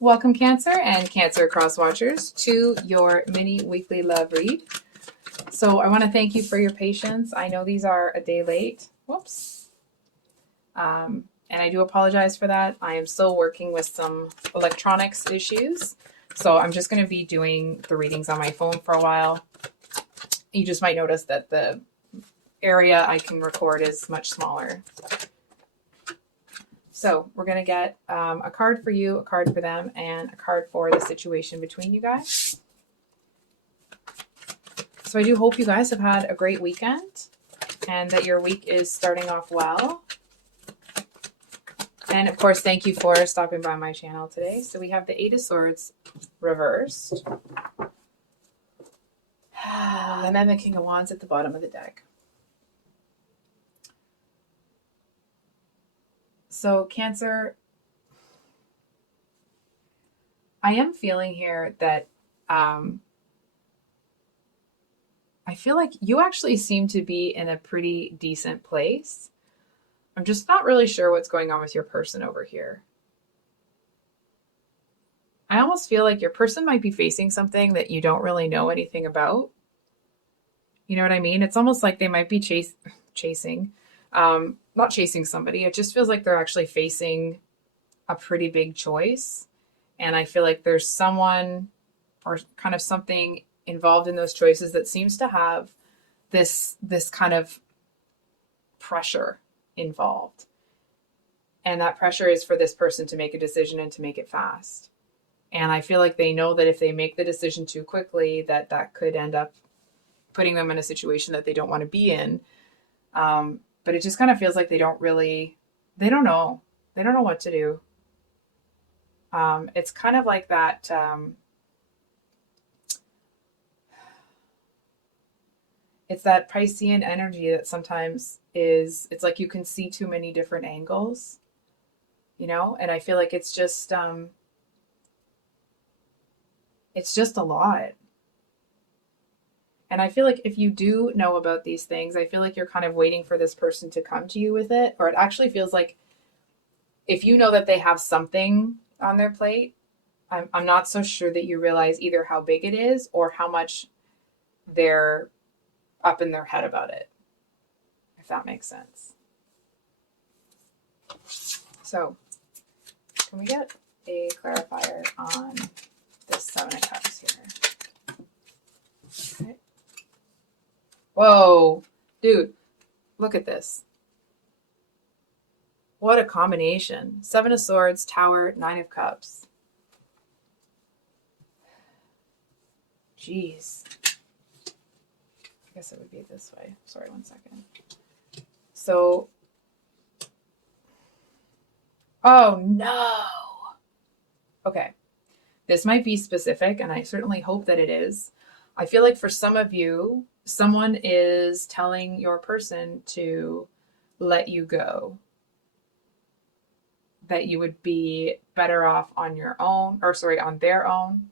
Welcome, Cancer and Cancer Cross Watchers, to your mini weekly love read. So I want to thank you for your patience. I know these are a day late. Whoops. And I do apologize for that. I am still working with some electronics issues. So I'm just going to be doing the readings on my phone for a while. You just might notice that the area I can record is much smaller. So we're going to get a card for you, a card for them, and a card for the situation between you guys. So I do hope you guys have had a great weekend and that your week is starting off well. And of course, thank you for stopping by my channel today. So we have the Eight of Swords reversed. And then the King of Wands at the bottom of the deck. So Cancer, I am feeling here that I feel like you actually seem to be in a pretty decent place. I'm just not really sure what's going on with your person over here. I almost feel like your person might be facing something that you don't really know anything about. You know what I mean? It's almost like they might be chasing, not chasing somebody. It just feels like they're actually facing a pretty big choice. And I feel like there's someone or kind of something involved in those choices that seems to have this kind of pressure involved. And that pressure is for this person to make a decision and to make it fast. And I feel like they know that if they make the decision too quickly, that could end up putting them in a situation that they don't want to be in. But it just kind of feels like they don't know. They don't know what to do. It's kind of like that. It's that Piscean energy that sometimes it's like you can see too many different angles, and I feel like it's just a lot. And I feel like if you do know about these things, I feel like you're kind of waiting for this person to come to you with it. Or it actually feels like if you know that they have something on their plate, I'm not so sure that you realize either how big it is or how much they're up in their head about it, if that makes sense. So, can we get a clarifier on this Seven of Cups here? Okay. Whoa, dude, look at this. What a combination. Seven of Swords, Tower, Nine of Cups. Jeez. I guess it would be this way. Sorry, one second. So, oh no. Okay. This might be specific, and I certainly hope that it is. I feel like for some of you, someone is telling your person to let you go. That you would be better off on your own, on their own.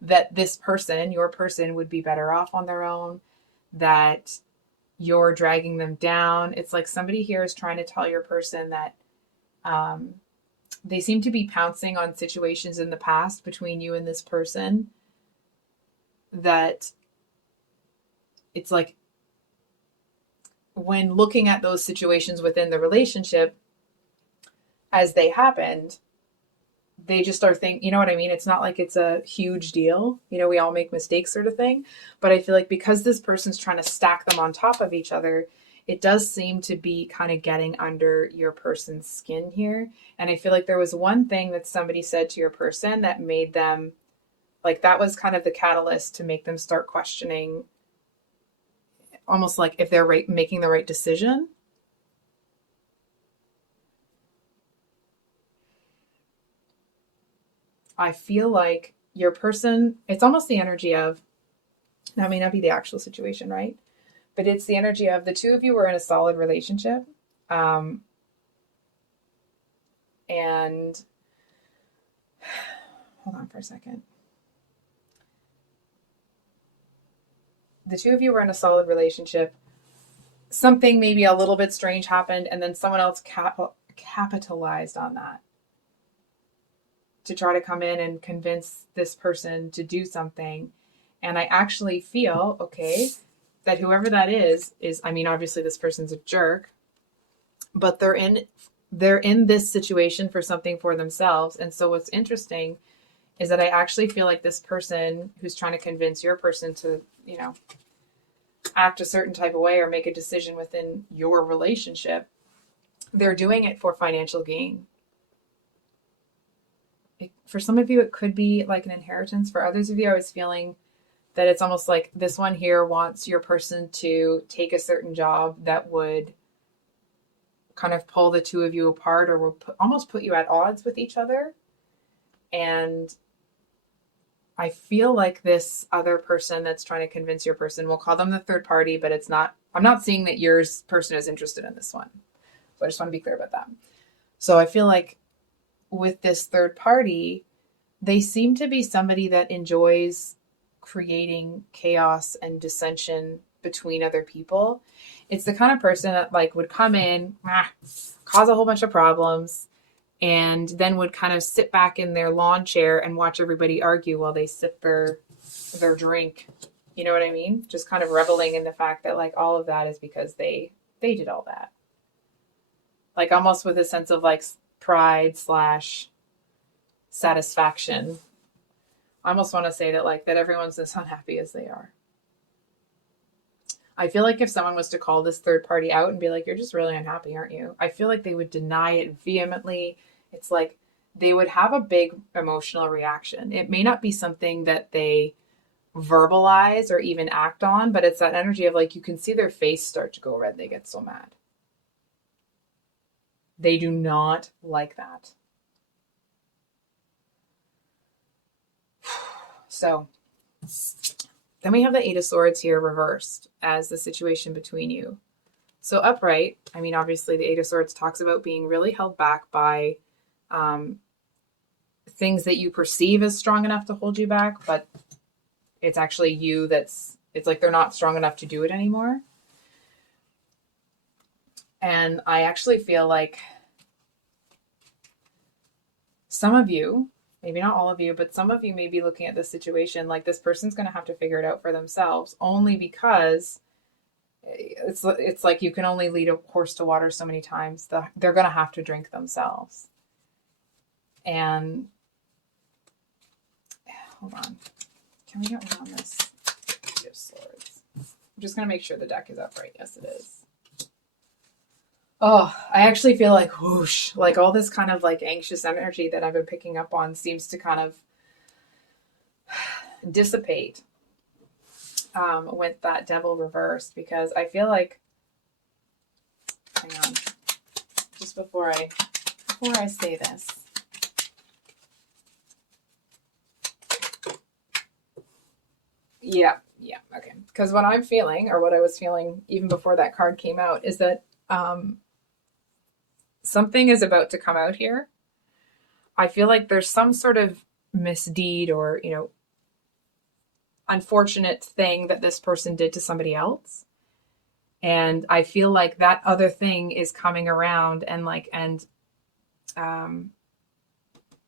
That this person, your person, would be better off on their own. That you're dragging them down. It's like somebody here is trying to tell your person that they seem to be pouncing on situations in the past between you and this person. That it's like when looking at those situations within the relationship as they happened, they just are thinking, you know what I mean? It's not like it's a huge deal. We all make mistakes sort of thing. But I feel like because this person's trying to stack them on top of each other, it does seem to be kind of getting under your person's skin here. And I feel like there was one thing that somebody said to your person that made them, like that was kind of the catalyst to make them start questioning almost like if they're making the right decision. I feel like your person, it's almost the energy of, that may not be the actual situation, right? But it's the energy of the two of you were in a solid relationship. And hold on for a second. The two of you were in a solid relationship. Something maybe a little bit strange happened, and then someone else capitalized on that. to try to come in and convince this person to do something. And I actually feel, okay, that whoever that is, I mean, obviously this person's a jerk, but they're in this situation for something for themselves. And so what's interesting is that I actually feel like this person who's trying to convince your person to, act a certain type of way or make a decision within your relationship, they're doing it for financial gain. For some of you, it could be like an inheritance. For others of you, I was feeling that it's almost like this one here wants your person to take a certain job that would kind of pull the two of you apart, or will almost put you at odds with each other. And I feel like this other person that's trying to convince your person, we'll call them the third party, but I'm not seeing that your person is interested in this one. So I just want to be clear about that. So I feel like with this third party, they seem to be somebody that enjoys creating chaos and dissension between other people. It's the kind of person that like would come in, cause a whole bunch of problems, and then would kind of sit back in their lawn chair and watch everybody argue while they sip their drink. You know what I mean? Just kind of reveling in the fact that like all of that is because they did all that. Like almost with a sense of like pride / satisfaction. I almost want to say that like that everyone's as unhappy as they are. I feel like if someone was to call this third party out and be like, you're just really unhappy, aren't you? I feel like they would deny it vehemently. It's like they would have a big emotional reaction. It may not be something that they verbalize or even act on, but it's that energy of like, you can see their face start to go red. They get so mad. They do not like that. So then we have the Eight of Swords here reversed as the situation between you. So upright, I mean, obviously the Eight of Swords talks about being really held back by things that you perceive as strong enough to hold you back, but it's actually you it's like they're not strong enough to do it anymore. And I actually feel like some of you, maybe not all of you, but some of you may be looking at this situation like this person's going to have to figure it out for themselves, only because it's like you can only lead a horse to water so many times. They're going to have to drink themselves. And hold on. Can we get one on this? Eight of Swords. I'm just going to make sure the deck is upright. Yes, it is. Oh, I actually feel like whoosh, like all this kind of like anxious energy that I've been picking up on seems to kind of dissipate with that Devil reversed, because I feel like, hang on, just before I say this. Yeah, okay. Because what I'm feeling, or what I was feeling even before that card came out, is that something is about to come out here. I feel like there's some sort of misdeed or, unfortunate thing that this person did to somebody else. And I feel like that other thing is coming around and like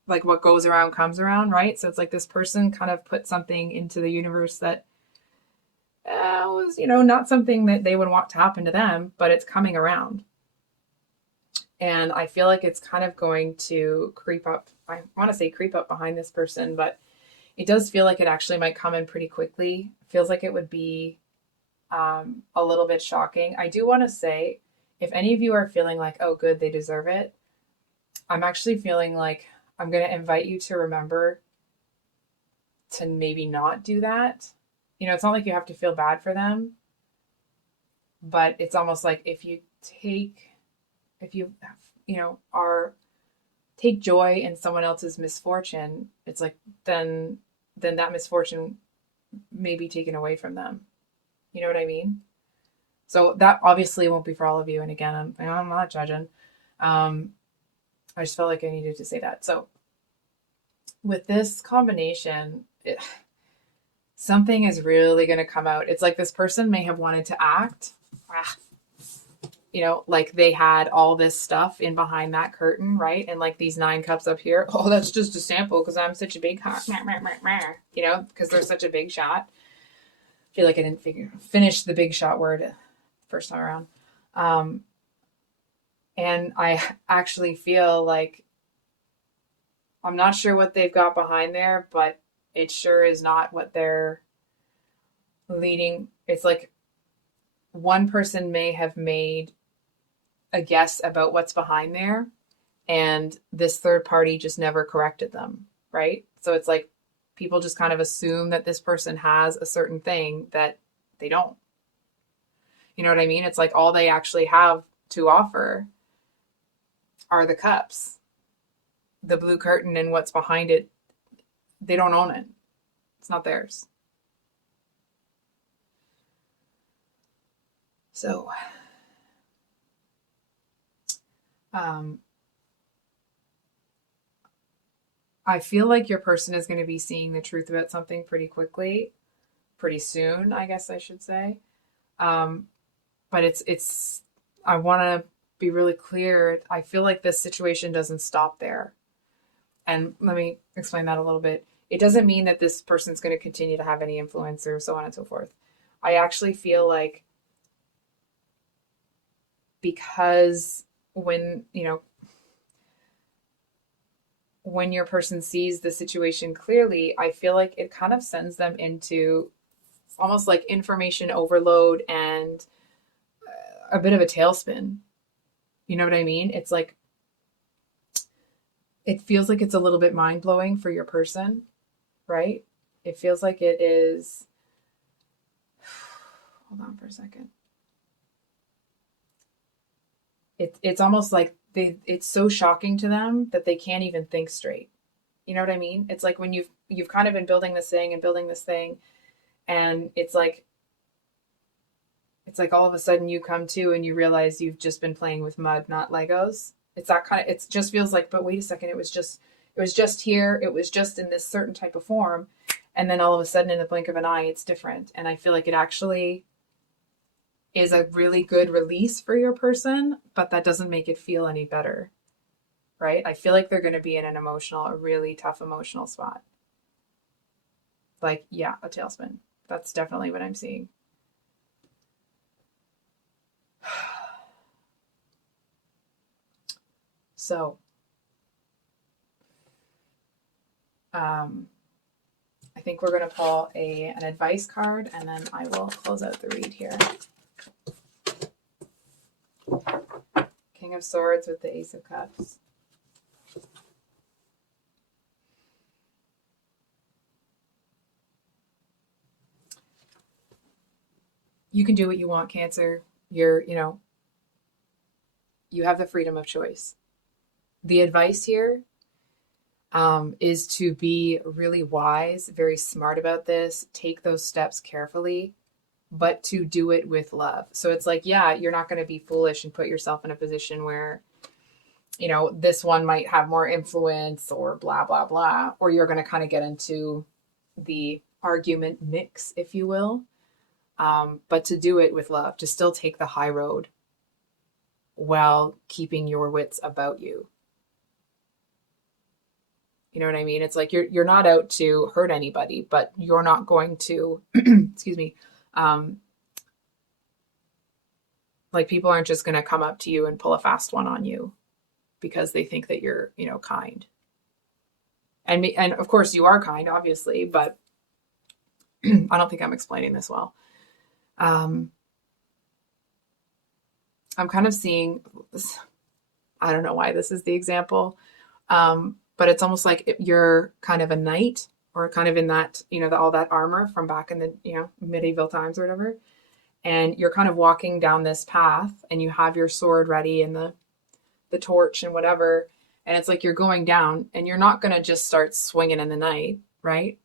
what goes around comes around, right? So it's like this person kind of put something into the universe that was, not something that they would want to happen to them, but it's coming around. And I feel like it's kind of going to creep up. I want to say creep up behind this person, but it does feel like it actually might come in pretty quickly. It feels like it would be a little bit shocking. I do want to say, if any of you are feeling like, oh, good, they deserve it, I'm actually feeling like I'm going to invite you to remember to maybe not do that. It's not like you have to feel bad for them, but it's almost like if you take joy in someone else's misfortune, it's like then that misfortune may be taken away from them. You know what I mean? So that obviously won't be for all of you. And again, I'm not judging. I just felt like I needed to say that. So with this combination, something is really going to come out. It's like this person may have wanted to act. like they had all this stuff in behind that curtain, right? And like these 9 cups up here, oh, that's just a sample because I'm such a big hot, because they're such a big shot. I feel like I didn't finish the big shot word first time around. And I actually feel like I'm not sure what they've got behind there, but it sure is not what they're leading. It's like one person may have made a guess about what's behind there, and this third party just never corrected them, right? So it's like people just kind of assume that this person has a certain thing that they don't. You know what I mean? It's like all they actually have to offer are the cups. The blue curtain and what's behind it, they don't own it. It's not theirs. So, I feel like your person is going to be seeing the truth about something pretty quickly, pretty soon, I guess I should say. But I want to be really clear. I feel like this situation doesn't stop there. And let me explain that a little bit. It doesn't mean that this person's going to continue to have any influence or so on and so forth. I actually feel like because when your person sees the situation clearly, I feel like it kind of sends them into almost like information overload and a bit of a tailspin. You know what I mean? It's like, it feels like it's a little bit mind blowing for your person, right? It feels like it is. Hold on for a second. It's almost like it's so shocking to them that they can't even think straight. You know what I mean? It's like when you've kind of been building this thing and building this thing, and it's like all of a sudden you come to and you realize you've just been playing with mud, not Legos. It's that kind of, it just feels like, but wait a second, it was just here, it was just in this certain type of form, and then all of a sudden in the blink of an eye it's different. And I feel like it actually is a really good release for your person, but that doesn't make it feel any better, right? I feel like they're going to be in a really tough emotional spot. Like, yeah, a tailspin. That's definitely what I'm seeing. So, I think we're going to pull an advice card, and then I will close out the read here. King of Swords with the Ace of Cups. You can do what you want, Cancer. You have the freedom of choice. The advice here is to be really wise, very smart about this, take those steps carefully, but to do it with love. So it's like, yeah, you're not going to be foolish and put yourself in a position where, this one might have more influence or blah, blah, blah, or you're going to kind of get into the argument mix, if you will. But to do it with love, to still take the high road while keeping your wits about you. You know what I mean? It's like you're not out to hurt anybody, but you're not going to, excuse me, like people aren't just going to come up to you and pull a fast one on you because they think that you're, kind. And of course you are kind, obviously, but I don't think I'm explaining this well. I'm kind of seeing this. I don't know why this is the example. But it's almost like you're kind of a knight or kind of in that, all that armor from back in the, medieval times or whatever. And you're kind of walking down this path and you have your sword ready and the torch and whatever. And it's like you're going down and you're not going to just start swinging in the night, right?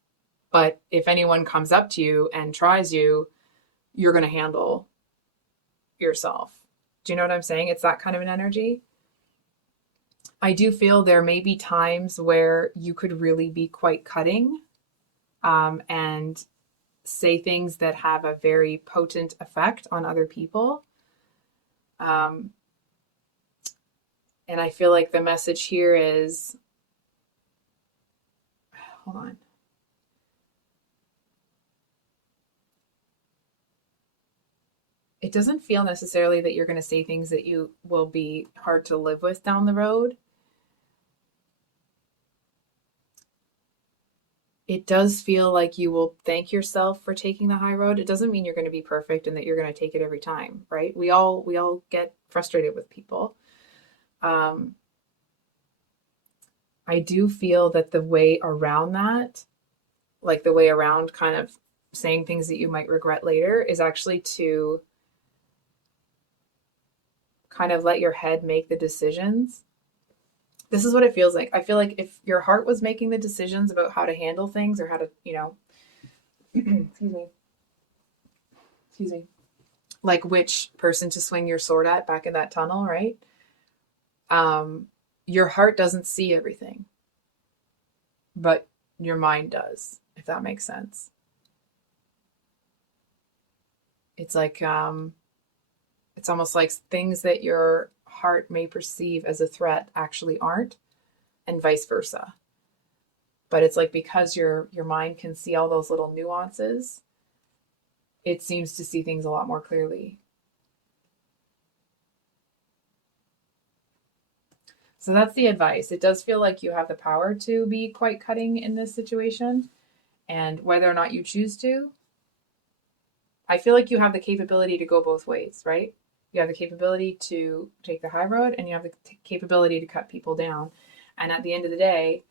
But if anyone comes up to you and tries you, you're going to handle yourself. Do you know what I'm saying? It's that kind of an energy. I do feel there may be times where you could really be quite cutting and say things that have a very potent effect on other people. Um, and I feel like the message here is, hold on. It doesn't feel necessarily that you're going to say things that you will be hard to live with down the road. It does feel like you will thank yourself for taking the high road. It doesn't mean you're going to be perfect and that you're going to take it every time, right? We all get frustrated with people. Um, I do feel that the way around that, like the way around kind of saying things that you might regret later, is actually to kind of let your head make the decisions. This is what it feels like. I feel like if your heart was making the decisions about how to handle things or how to, excuse me, excuse me, like which person to swing your sword at back in that tunnel, right? Um, your heart doesn't see everything, but your mind does, if that makes sense. It's like, it's almost like things that your heart may perceive as a threat actually aren't, and vice versa. But it's like because your mind can see all those little nuances, it seems to see things a lot more clearly. So that's the advice. It does feel like you have the power to be quite cutting in this situation, and whether or not you choose to, I feel like you have the capability to go both ways, right? You have the capability to take the high road and you have the capability to cut people down. And at the end of the day,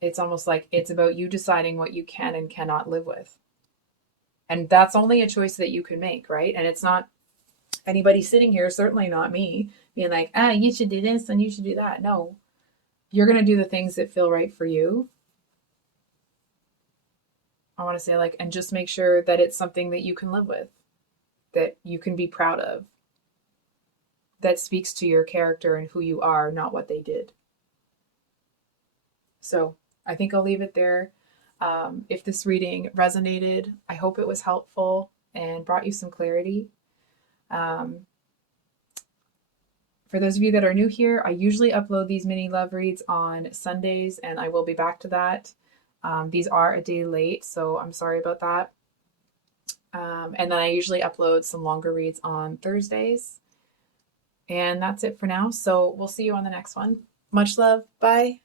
it's almost like it's about you deciding what you can and cannot live with. And that's only a choice that you can make, right? And it's not anybody sitting here, certainly not me, being like, you should do this and you should do that. No, you're going to do the things that feel right for you. I want to say, like, and just make sure that it's something that you can live with, that you can be proud of, that speaks to your character and who you are, not what they did. So I think I'll leave it there. If this reading resonated, I hope it was helpful and brought you some clarity. Um, for those of you that are new here, I usually upload these mini love reads on Sundays, and I will be back to that. These are a day late, so I'm sorry about that. And then I usually upload some longer reads on Thursdays. And that's it for now. So we'll see you on the next one. Much love. Bye.